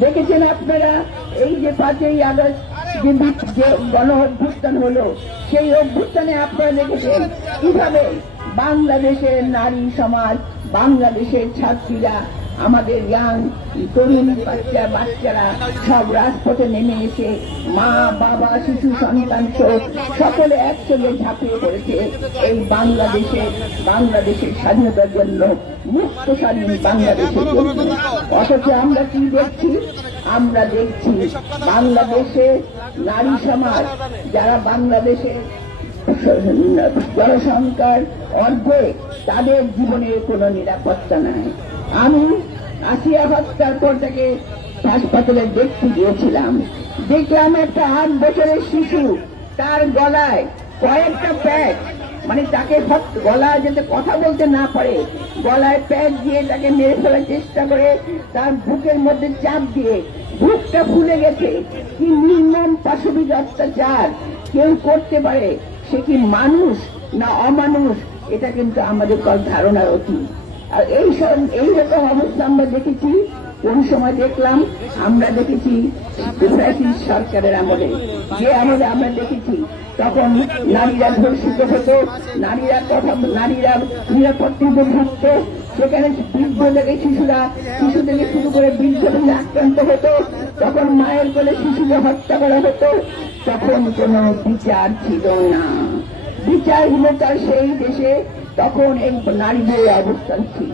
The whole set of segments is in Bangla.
দেখেছেন আপনারা এই যে 5ই আগস্ট যে গণ অভ্যুত্থান হলো, সেই অভ্যুত্থানে আপনারা দেখেছেন কিভাবে বাংলাদেশের নারী সমাজ, বাংলাদেশের ছাত্রীরা, আমাদের ইয়াং তরুণ বাচ্চারা সব রাজপথে নেমে এসে মা বাবা শিশু সন্তান সকলে একসঙ্গে ঝাঁপিয়ে পড়েছে এই বাংলাদেশের স্বাধীনতার জন্য, মুক্ত স্বাধীন বাংলাদেশের জন্য। অথচ আমরা কি দেখছি? আমরা দেখছি বাংলাদেশে নারী সমাজ, যারা বাংলাদেশের জনসংখ্যার অর্ধেক, তাদের জীবনের কোনো নিরাপত্তা নাই। আমি আসিয়া হত্যার পর থেকে হাসপাতালে দেখতে গিয়েছিলাম, দেখলাম একটা 8 বছরের শিশু, তার গলায় কয়েকটা প্যাচ, মানে তাকে গলায় যাতে কথা বলতে না পারে, গলায় প্যাচ দিয়ে তাকে মেরে ফেলার চেষ্টা করে, তার বুকের মধ্যে চাপ দিয়ে বুকটা ফুলে গেছে। কি নির্মম পাশবিক অত্যাচার কেউ করতে পারে! সে কি মানুষ না অমানুষ? এটা কিন্তু আমাদের ধারণার অতীত। আর এইরকম অবস্থা আমরা দেখেছি কোন সময় দেখলাম? আমরা দেখেছি সরকারের আমলে, যে আমলে আমরা দেখেছি তখন নারীরা ধর্ষিত হতো, নারীরা নিরাপত্তা থাকতো, সেখানে বৃদ্ধ থেকে শিশু থেকে শুরু করে বৃদ্ধ থেকে আক্রান্ত হতো, তখন মায়ের কোলে শিশুকে হত্যা করা হতো, তখন কোনো বিচার ছিল না। বিচারহীনতার সেই দেশে তখন এই নারীদের অবস্থান ছিল।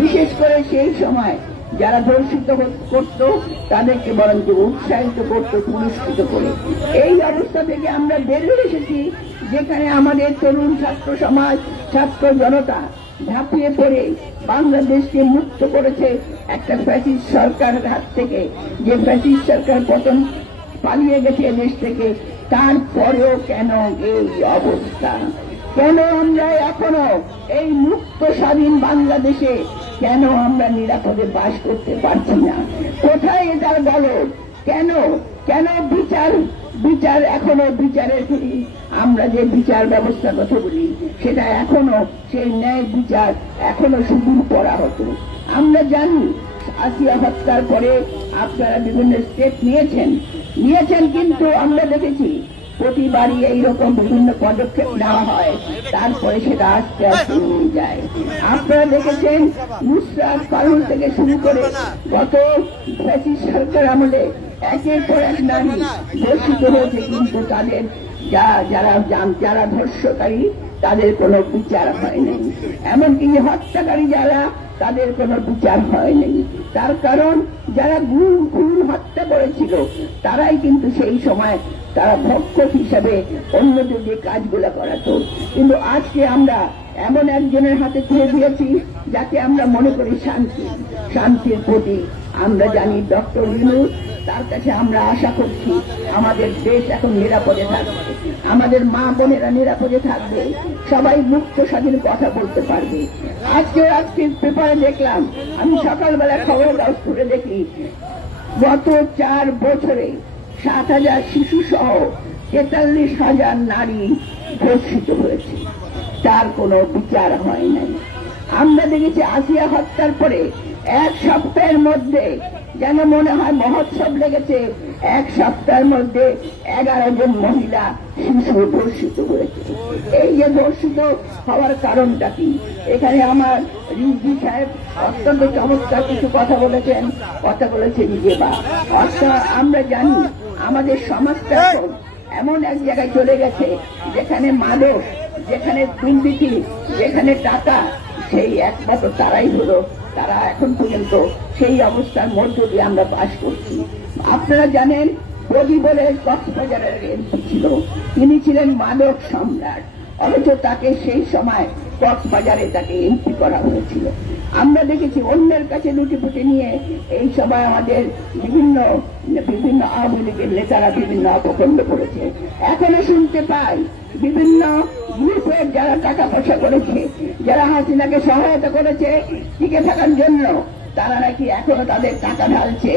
বিশেষ করে সেই সময় যারা ধর্ষিত করত তাদেরকে বরং উৎসাহিত করত, পুরস্কৃত করে। এই অবস্থা থেকে আমরা বেরিয়ে এসেছি, যেখানে আমাদের তরুণ ছাত্র সমাজ, ছাত্র জনতা ঝাঁপিয়ে পড়ে বাংলাদেশকে মুক্ত করেছে একটা ফ্যাসিস্ট সরকারের হাত থেকে। যে ফ্যাসিস্ট সরকার পতন পালিয়ে গেছে দেশ থেকে, তারপরেও কেন এই অবস্থা? কেন আমরা এখনো এই মুক্ত স্বাধীন বাংলাদেশে কেন আমরা নিরাপদে বাস করতে পারছি না? কোথায় এটার গলদ? কেন কেন বিচার এখনো বিচারের, আমরা যে বিচার ব্যবস্থার কথা বলি, সেটা এখনো সেই ন্যায় বিচার এখনো সুদূর পড়া হতো। আমরা জানি আসিয়া হত্যার পরে আপনারা বিভিন্ন স্টেপ নিয়েছেন, কিন্তু আমরা দেখেছি প্রতিবারই এইরকম বিভিন্ন পদক্ষেপ নেওয়া হয়, তারপরে সেটা আস্তে আস্তে নিয়ে যায়। আপনারা দেখেছেন নুসরাত ফারুক থেকে শুরু করে গত ফ্যাসিস্ট সরকার আমলে একের পর এক নারী ধর্ষিত হয়েছে, কিন্তু তাদের যারা ধর্ষকারী তাদের কোনো বিচার হয়নি। এমনকি হত্যাকারী যারা, তাদের কোনো বিচার হয়নি। তার কারণ যারা খুন হত্যা করেছিল তারাই কিন্তু সেই সময় তারা ভক্ষক হিসাবে অন্যদের যে কাজগুলো করাতো। কিন্তু আজকে আমরা এমন একজনের হাতে তুলে দিয়েছি যাতে আমরা মনে করি শান্তির প্রতি। আমরা জানি ডক্টর ইউনূস, তার কাছে আমরা আশা করছি আমাদের দেশ এখন নিরাপদে থাকবে, আমাদের মা বোনেরা নিরাপদে থাকবে, সবাই মুক্ত স্বাধীন কথা বলতে পারবে। আজকে পেপারে দেখলাম, আমি সকালবেলা খবর করে দেখি গত 4 বছরে 7,000 শিশু সহ 43,000 নারী ধর্ষিত হয়েছে, তার কোনো বিচার হয় নাই। আমরা দেখেছি আসিয়া হত্যার পরে 1 সপ্তাহের মধ্যে যেন মনে হয় মহোৎসব লেগেছে। 1 সপ্তাহের মধ্যে 11 জন মহিলা শিশু ধর্ষিত হয়েছে। এই যে ধর্ষিত হওয়ার কারণটা কি? এখানে আমার রিজভী সাহেব অত্যন্ত চমৎকার কিছু কথা বলেছেন যে অর্থাৎ আমরা জানি আমাদের সমাজটা এমন এক জায়গায় চলে গেছে যেখানে মাদক, যেখানে দুর্নীতি, যেখানে টাকা, সেই একমাত্র তারা এখন পর্যন্ত সেই অবস্থার মধ্য দিয়ে আমরা বাস করছি। আপনারা জানেন বদি বলে কক্সবাজারের এমপি ছিল, তিনি ছিলেন মাদক সম্রাট, অথচ তাকে সেই সময় কক্সবাজারে তাকে এমপি করা হয়েছিল। আমরা দেখেছি অন্যের কাছে লুটিপুটি নিয়ে এই সভায় আমাদের বিভিন্ন আওয়ামী লীগের নেতারা বিভিন্ন অপকর্ম করেছে। এখনো শুনতে পাই বিভিন্ন গ্রুপের যারা টাকা পয়সা করেছে, যারা হাসিনাকে সহায়তা করেছে টিকে থাকার জন্য, তারা নাকি এখনো তাদের টাকা ঢালছে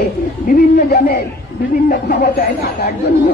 বিভিন্ন জনের বিভিন্ন ক্ষমতায় থাকার জন্য।